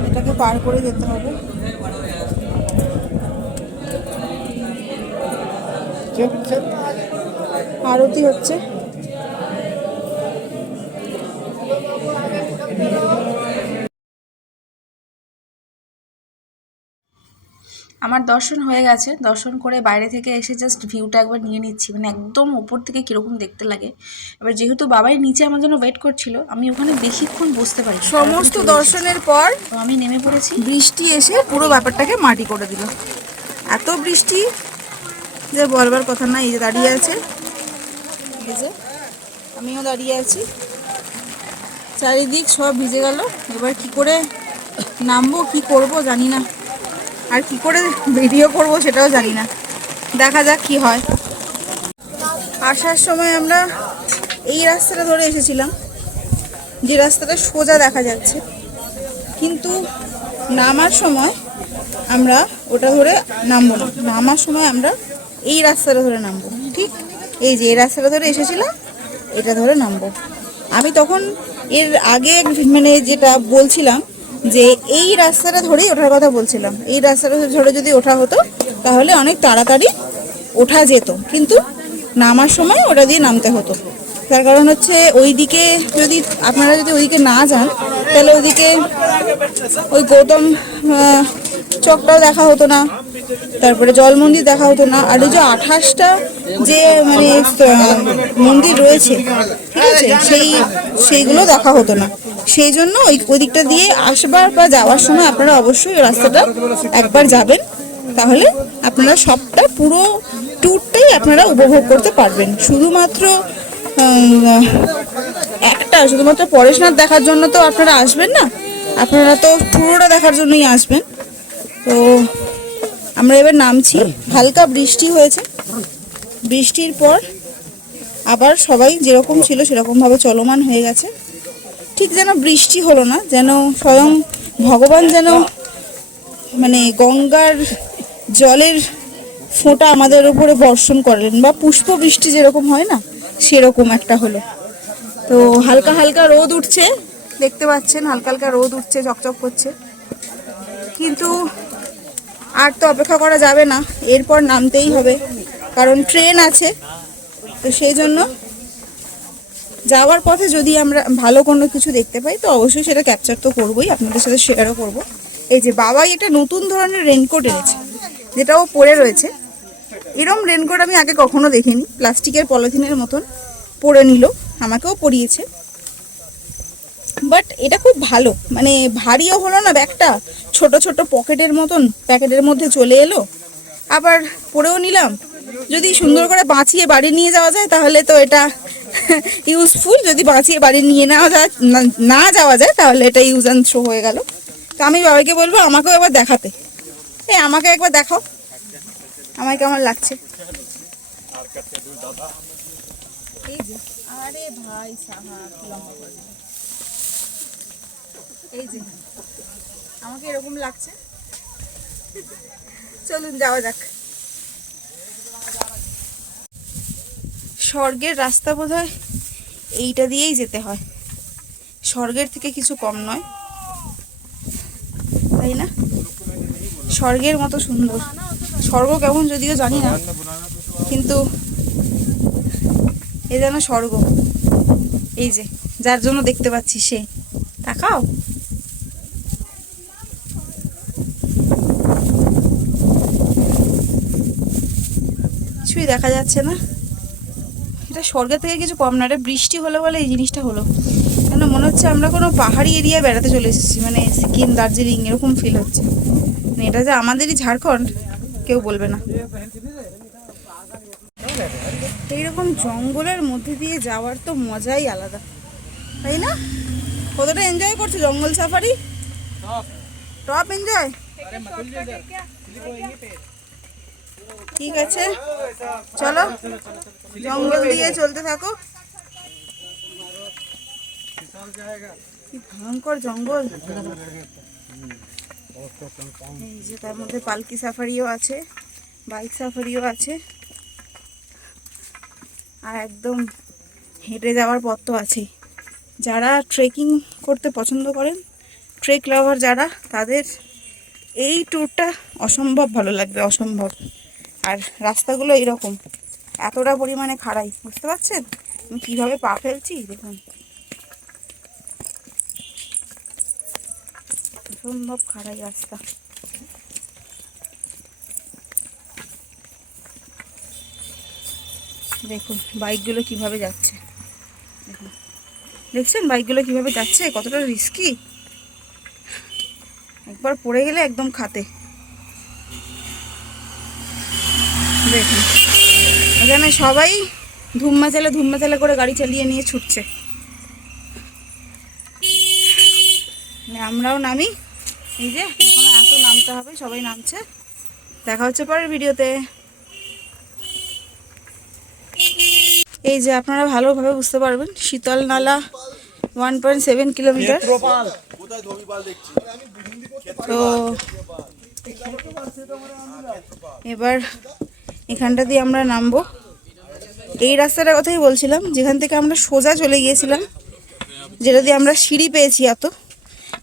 এটাকে পার করে যেতে হবে। আরতি হচ্ছে। আমার দর্শন হয়ে গেছে, দর্শন করে বাইরে থেকে এসে জাস্ট ভিউটা একবার নিয়ে নিচ্ছি, মানে একদম উপর থেকে কীরকম দেখতে লাগে। এবার যেহেতু বাবাই নিচে আমার জন্য ওয়েট করছিল, আমি ওখানে বেশিক্ষণ বসতে পারি, সমস্ত দর্শনের পর তো আমি নেমে পড়েছি। বৃষ্টি এসে পুরো ব্যাপারটাকে মাটি করে দিল। এত বৃষ্টি যে বলবার কথা না। এই যে দাঁড়িয়ে আছে, এই যে আমিও দাঁড়িয়ে আছি, চারিদিক সব ভিজে গেল। এবার কি করে নামবো, কি করব জানি না, আর কি করে ভিডিও করব সেটাও জানি না। দেখা যাক কি হয়। আসার সময় আমরা এই রাস্তাটা ধরে এসেছিলাম, যে রাস্তাটা সোজা দেখা যাচ্ছে, কিন্তু নামার সময় আমরা ওটা ধরে নামবো না। নামার সময় আমরা এই রাস্তাটা ধরে নামবো। ঠিক এই যে এই রাস্তাটা ধরে এসেছিলাম, এটা ধরে নামবো। আমি তখন এর আগে মানে যেটা বলছিলাম যে এই রাস্তাটা ধরেই ওঠার কথা বলছিলাম। এই রাস্তাটা ধরে যদি ওঠা হতো তাহলে অনেক তাড়াতাড়ি ওঠা যেত, কিন্তু নামার সময় ওটা দিয়ে নামতে হতো। তার কারণ হচ্ছে ওইদিকে যদি আপনারা যদি ওইদিকে না যান তাহলে ওইদিকে ওই গৌতম চকটাও দেখা হতো না, তারপরে জল মন্দির দেখা হতো না, আর ওই যে 28টা যে মানে মন্দির রয়েছে, ঠিক আছে, সেইগুলো দেখা হতো না। সেই জন্য ওই দিকটা দিয়ে আসবার বা যাওয়ার সময় আপনারা অবশ্যই ওই রাস্তাটা একবার যাবেন, তাহলে আপনারা সবটা পুরো ট্যুরটাই আপনারা উপভোগ করতে পারবেন। শুধুমাত্র শুধুমাত্র পরেশনাথ দেখার জন্য তো আপনারা আসবেন না, আপনারা তো পুরোটা দেখার জন্যই আসবেন। তো আমরা এবার নামছি। হালকা বৃষ্টি হয়েছে, বৃষ্টির পর আবার সবাই যেরকম ছিল সেরকমভাবে চলমান হয়ে গেছে। ঠিক যেন বৃষ্টি হলো না, যেন স্বয়ং ভগবান যেন মানে গঙ্গার জলের ফোঁটা আমাদের উপরে বর্ষণ করলেন, বা পুষ্প বৃষ্টি যেরকম হয় না, সেরকম একটা হলো। তো হালকা হালকা রোদ উঠছে, দেখতে পাচ্ছেন হালকা হালকা রোদ উঠছে, চকচক করছে। কিন্তু আর তো অপেক্ষা করা যাবে না, এরপর নামতেই হবে, কারণ ট্রেন আছে। তো সেই জন্য যাওয়ার পথে যদি আমরা ভালো কোনো কিছু দেখতে পাই তো অবশ্যই সেটা ক্যাপচার তো করবোই, আপনাদের সাথে শেয়ারও করব। এই যে বাবাই একটা নতুন ধরনের রেনকোট এনেছে, যেটা ও পরে রয়েছে। এরম রেনকোট আমি আগে কখনো দেখিনি, প্লাস্টিকের পলিথিনের মতন পরে নিল, আমাকেও পরিয়েছে। বাট এটা খুব ভালো, মানে ভারীও হলো না ব্যাগটা, ছোট ছোট পকেটের মতন প্যাকেটের মধ্যে চলে এলো। আবার পরেও নিলাম, যদি সুন্দর করে বাঁচিয়ে বাড়ি নিয়ে যাওয়া যায় তাহলে তো এটা ইউজফুল। যদি বাঁচিয়ে বাড়ি নিয়ে না যাওয়া যায় তাহলে এটা ইউজ অ্যান্ড থ্রো হয়ে গেল। তো আমি বাবাকে বলবো আমাকেও একবার দেখাতে। আমাকে একবার দেখাও, আমার কেমন লাগছে। এই যে আরে ভাই সাহাব লম্বা করে, এই যে আমাকে এরকম লাগছে। চলুন যাওয়া যাক। স্বর্গের রাস্তা বোধহয় এইটা দিয়েই যেতে হয়, স্বর্গের থেকে কিছু কম নয়, তাই না? স্বর্গের মতো সুন্দর। স্বর্গ কেমন যদিও জানি না, কিন্তু এ যেন স্বর্গ। এই যে যার জন্য দেখতে পাচ্ছি সে, তাকাও। কিছুই দেখা যাচ্ছে না, এটা স্বর্গের থেকে কিছু কম না। এটা বৃষ্টি হলো বলে এই জিনিসটা হলো, কেন মনে হচ্ছে আমরা কোনো পাহাড়ি এরিয়ায় বেড়াতে চলে এসেছি, মানে সিকিম, দার্জিলিং এরকম ফিল হচ্ছে। মানে এটা যে আমাদেরই ঝাড়খণ্ড কেউ বলবে না। এইরকম জঙ্গলের মধ্যে দিয়ে যাওয়ার তো মজাই আলাদা, তাই না? কতটা এনজয় করছো জঙ্গল সাফারি? Top enjoy. ঠিক আছে, চলো জঙ্গল দিয়ে চলতে থাকো। কি ভয়ঙ্কর জঙ্গল। এই যে তার মধ্যে পালকি সাফারিও আছে, বাইক সাফারিও আছে, আর একদম হেঁটে যাওয়ার পথ তো আছেই। যারা ট্রেকিং করতে পছন্দ করেন, ট্রেক লাভার যারা, তাদের এই ট্যুরটা অসম্ভব ভালো লাগবে, অসম্ভব। আর রাস্তাগুলো এইরকম এতটা পরিমাণে খাড়াই, বুঝতে পারছেন আমি কীভাবে পা ফেলছি, দেখুন অসম্ভব খাড়াই রাস্তা। দেখুন বাইকগুলো কিভাবে যাচ্ছে, দেখুন দেখছেন বাইকগুলো কিভাবে যাচ্ছে, কতটা রিস্কি। একবার পড়ে গেলে একদম খাতে। দেখুন এখানে সবাই ধুম মাচালে করে গাড়ি চালিয়ে নিয়ে ছুটছে। আমরাও নামি, এই যে এখন এত নামতে হবে, সবাই নামছে। দেখা হচ্ছে পরের ভিডিওতে। এই যে আপনারা ভালোভাবে বুঝতে পারবেন, শীতল নালা 1.7 কিলোমিটার। তো এবার এখানটা দিয়ে আমরা নামবো। এই রাস্তাটার কথাই বলছিলাম, যেখান থেকে আমরা সোজা চলে গিয়েছিলাম, যেটা দিয়ে আমরা সিঁড়ি পেয়েছি এত।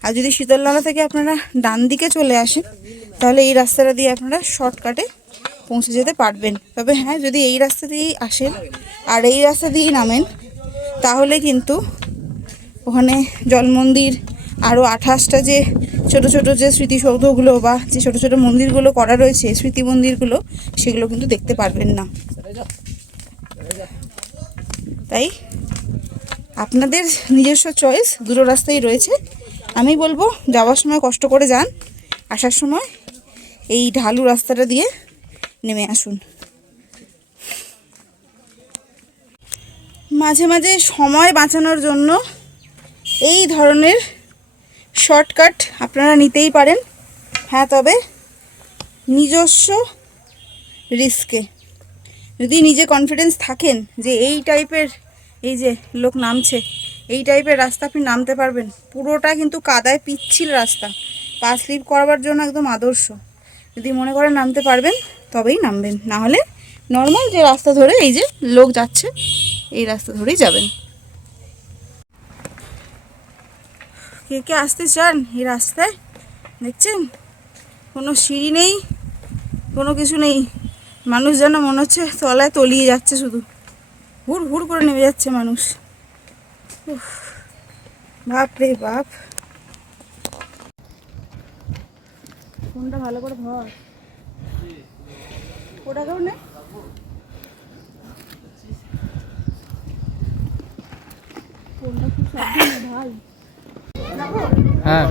আর যদি শীতলনালা থেকে আপনারা ডান দিকে চলে আসেন, তাহলে এই রাস্তাটা দিয়ে আপনারা শর্টকাটে পৌঁছে যেতে পারবেন। তবে হ্যাঁ, যদি এই রাস্তা দিয়েই আসেন আর এই রাস্তা দিয়েই নামেন, তাহলে কিন্তু ওখানে জল মন্দির, আরও 28টা যে ছোট ছোট যে স্মৃতিসৌধগুলো বা যে ছোট ছোট মন্দিরগুলো করা রয়েছে, স্মৃতি মন্দিরগুলো, সেগুলো কিন্তু দেখতে পারবেন না। তাই আপনাদের নিজস্ব চয়েস, দুটো রাস্তাই রয়েছে। আমি বলবো যাওয়ার সময় কষ্ট করে যান, আসার সময় এই ঢালু রাস্তাটা দিয়ে নেমে আসুন। মাঝে মাঝে সময় বাঁচানোর জন্য এই ধরনের শর্টকাট আপনারা নিতেই পারেন। হ্যাঁ, তবে নিজস্ব রিস্কে। যদি নিজে কনফিডেন্স থাকেন যে এই টাইপের, এই যে লোক নামছে, এই টাইপের রাস্তা আপনি নামতে পারবেন। পুরোটা কিন্তু কাদায় পিচ্ছিল রাস্তা, পা স্লিপ করাবার জন্য একদম আদর্শ। যদি মনে করেন নামতে পারবেন, তবেই নামবেন। না হলে নর্মাল যে রাস্তা ধরে এই যে লোক যাচ্ছে, এই রাস্তা ধরেই যাবেন। কে কে আসতে চান এই রাস্তায়? দেখছেন কোনো সিঁড়ি নেই, কোনো কিছু নেই। মানুষ যেন মনে হচ্ছে তলায় তলিয়ে যাচ্ছে, শুধু হুড় হুড় করে নেমে যাচ্ছে মানুষ। বাপ রে বাপ। ফোনটা ভালো করে ধর, ওটা কেউ নেই। ফোনটা খুব সাবধানে ভাই। হ্যাঁ,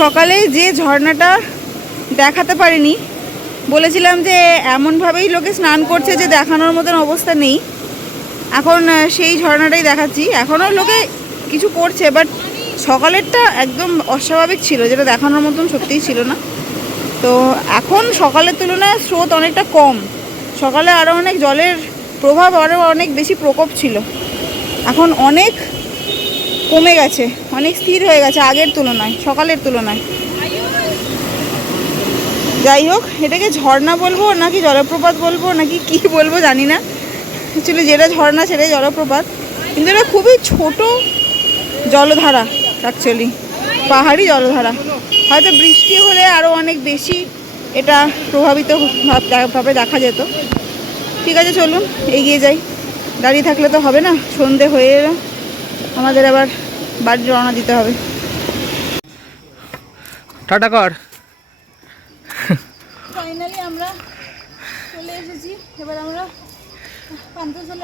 সকালে যে ঝর্ণাটা দেখাতে পারিনি, বলেছিলাম যে এমনভাবেই লোকে স্নান করছে যে দেখানোর মতন অবস্থা নেই। এখন সেই ঝর্ণাটাই দেখাচ্ছি। এখনও লোকে কিছু করছে, বাট সকালেরটা একদম অস্বাভাবিক ছিল, যেটা দেখানোর মতন সত্যিই ছিল না। তো এখন সকালের তুলনায় স্রোত অনেকটা কম। সকালে আরও অনেক জলের প্রভাব, আরও অনেক বেশি প্রকোপ ছিল। এখন অনেক কমে গেছে, অনেক স্থির হয়ে গেছে আগের তুলনায়, সকালের তুলনায়। যাই হোক, এটাকে ঝর্ণা বলবো নাকি জলপ্রপাত বলবো নাকি কি বলবো জানি না। অ্যাকচুয়ালি যেটা ঝর্ণা সেটাই জলপ্রপাত, কিন্তু এটা খুবই ছোট জলধারা, অ্যাকচুয়ালি পাহাড়ি জলধারা। হয়তো বৃষ্টি হলে আরও অনেক বেশি এটা প্রভাবিত ভাবে দেখা যেত। ঠিক আছে, চলুন এগিয়ে যাই। দাঁড়িয়ে থাকলে তো হবে না, সন্ধে হয়ে এলো, আমাদের আবার বাড়ি রওনা দিতে হবে। টাটা কর। ফাইনালি আমরা চলে এসেছি। এবার আমরা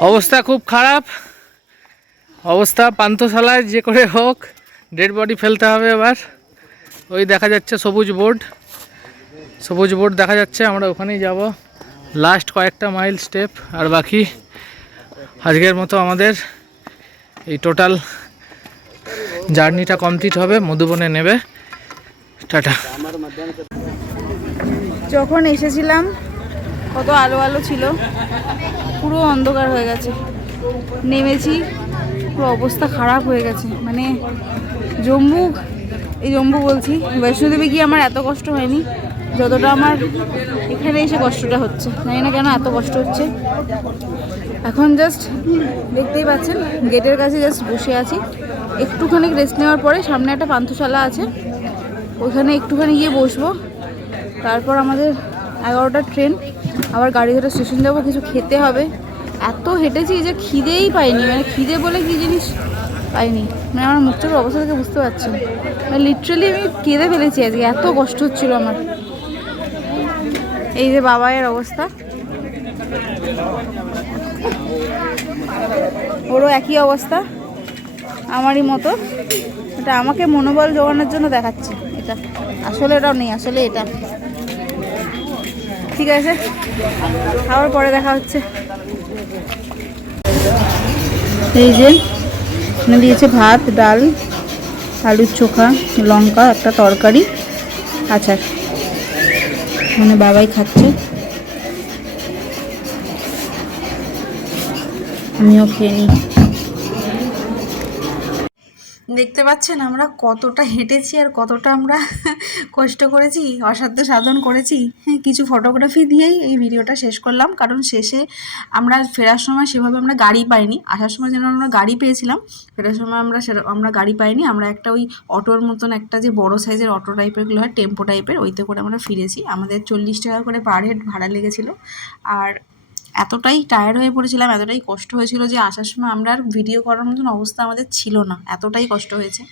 অবস্থা খুব খারাপ অবস্থা, পান্থশালায় যে করে হোক ডেড বডি ফেলতে হবে এবার। ওই দেখা যাচ্ছে সবুজ বোর্ড দেখা যাচ্ছে, আমরা ওখানেই যাব। লাস্ট কয়েকটা মাইল স্টেপ, আর বাকি আজকের মতো আমাদের এই টোটাল জার্নিটা কমপ্লিট হবে, মধুবনে নেবে। টাটা। যখন এসেছিলাম কত আলো আলো ছিল, পুরো অন্ধকার হয়ে গেছে। নেমেছি, পুরো অবস্থা খারাপ হয়ে গেছে, মানে জম্মু, এই জম্মু বলছি, বৈষ্ণোদেবী গিয়ে আমার এত কষ্ট হয়নি যতটা আমার এখানে এসে কষ্টটা হচ্ছে। জানি না কেন এত কষ্ট হচ্ছে। এখন জাস্ট দেখতেই পাচ্ছেন গেটের কাছে জাস্ট বসে আছি, একটুখানি রেস্ট নেওয়ার পরে সামনে একটা পান্থশালা আছে, ওইখানে একটুখানি গিয়ে বসবো। তারপর আমাদের 11টার ট্রেন, আবার গাড়ি ধরে স্টেশন যাবো, কিছু খেতে হবে। এত হেঁটেছি যে খিদেই পাইনি, মানে খিদে বলে কী জিনিস পাইনি, মানে আমার মুখটার অবস্থা থেকে বুঝতে পারছি, মানে লিটারালি আমি কেঁদে ফেলেছি আজকে, এত কষ্ট হচ্ছিলো আমার। এই যে বাবাইয়ের অবস্থা, ওরও একই অবস্থা আমারই মতো। এটা আমাকে মনোবল জোগানোর জন্য দেখাচ্ছে, এটা আসলে এটাও নেই, আসলে এটা ঠিক আছে। খাওয়ার পরে দেখা হচ্ছে। এই যে এখানে দিয়েছে ভাত, ডাল, আলুর চোখা, লঙ্কা, একটা তরকারি, আচার। মানে বাবাই খাচ্ছে, আমিও খেয়ে নিই। দেখতে পাচ্ছেন আমরা কতটা হেঁটেছি আর কতটা আমরা কষ্ট করেছি, অসাধ্য সাধন করেছি। হ্যাঁ, কিছু ফটোগ্রাফি দিয়েই এই ভিডিওটা শেষ করলাম, কারণ শেষে আমরা ফেরার সময় সেভাবে আমরা গাড়ি পাইনি। আসার সময় যেন আমরা গাড়ি পেয়েছিলাম, ফেরার সময় আমরা গাড়ি পাইনি। আমরা একটা ওই অটোর মতন, একটা যে বড় সাইজের অটো টাইপেরগুলো হয়, টেম্পো টাইপের, ওইতে করে আমরা ফিরেছি। আমাদের 40 টাকা করে পার হেড ভাড়া লেগেছিল। আর এতটাই টায়ার্ড হয়ে পড়েছিলাম, এতটাই কষ্ট হয়েছিল যে আসার সময় আমরা আর ভিডিও করার মতন অবস্থা আমাদের ছিল না, এতটাই কষ্ট হয়েছে।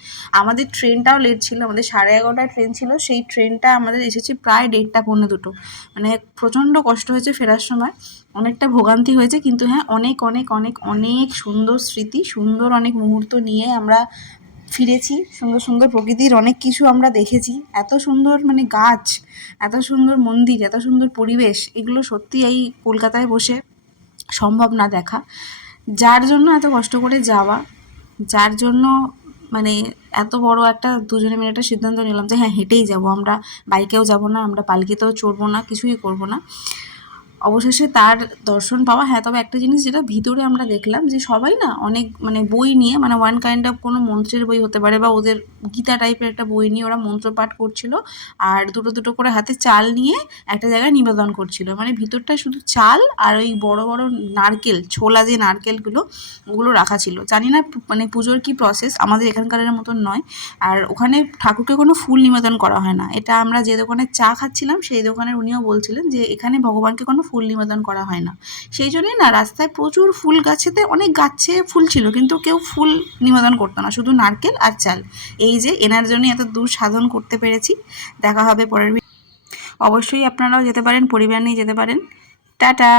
আমাদের ট্রেনটাও লেট ছিল, আমাদের 11:30টায় ট্রেন ছিল, সেই ট্রেনটা আমাদের এসেছে প্রায় 1:30 পৌনে 2। মানে প্রচণ্ড কষ্ট হয়েছে ফেরার সময়, অনেকটা ভোগান্তি হয়েছে। কিন্তু হ্যাঁ, অনেক অনেক অনেক অনেক সুন্দর স্মৃতি, সুন্দর অনেক মুহূর্ত নিয়ে আমরা ফিরেছি। সুন্দর সুন্দর প্রকৃতির অনেক কিছু আমরা দেখেছি, এত সুন্দর মানে গাছ, এত সুন্দর মন্দির, এত সুন্দর পরিবেশ, এগুলো সত্যি এই কলকাতায় বসে সম্ভব না দেখা। যার জন্য এত কষ্ট করে যাওয়া, যার জন্য মানে এত বড় একটা দুজনে মিলে একটা সিদ্ধান্ত নিলাম যে হ্যাঁ হেঁটেই যাব আমরা, বাইকেও যাব না, আমরা পালকিতেও চড়বো না, কিছুই করব না, অবশেষে তার দর্শন পাওয়া। হ্যাঁ, তবে একটা জিনিস যেটা ভিতরে আমরা দেখলাম যে সবাই না অনেক মানে বই নিয়ে, মানে ওয়ান কাইন্ড অফ কোনো মন্ত্রের বই হতে পারে বা ওদের গীতা টাইপের একটা বই নিয়ে ওরা মন্ত্রপাঠ করছিল, আর দুটো দুটো করে হাতে চাল নিয়ে একটা জায়গায় নিবেদন করছিল। মানে ভিতরটা শুধু চাল আর ওই বড় বড় নারকেল, ছোলা যে নারকেলগুলো, ওগুলো রাখা ছিল। জানি না মানে পুজোর কি প্রসেস, আমাদের এখানকারের মতন নয়। আর ওখানে ঠাকুরকে কোনো ফুল নিবেদন করা হয় না। এটা আমরা যে দোকানে চা খাচ্ছিলাম সেই দোকানের উনিও বলছিলেন যে এখানে ভগবানকে কোনো ফুল নিবেদন করা হয় না। সেই জন্যই না রাস্তায় প্রচুর ফুল গাছেতে, অনেক গাছে ফুল ছিল, কিন্তু কেউ ফুল নিবেদন করতো না, শুধু নারকেল আর চাল। এই যে এনার জন্যই এত দূর সাধন করতে পেরেছি। দেখা হবে পরের অবশ্যই আপনারাও যেতে পারেন, পরিবার নিয়ে যেতে পারেন। টাটা।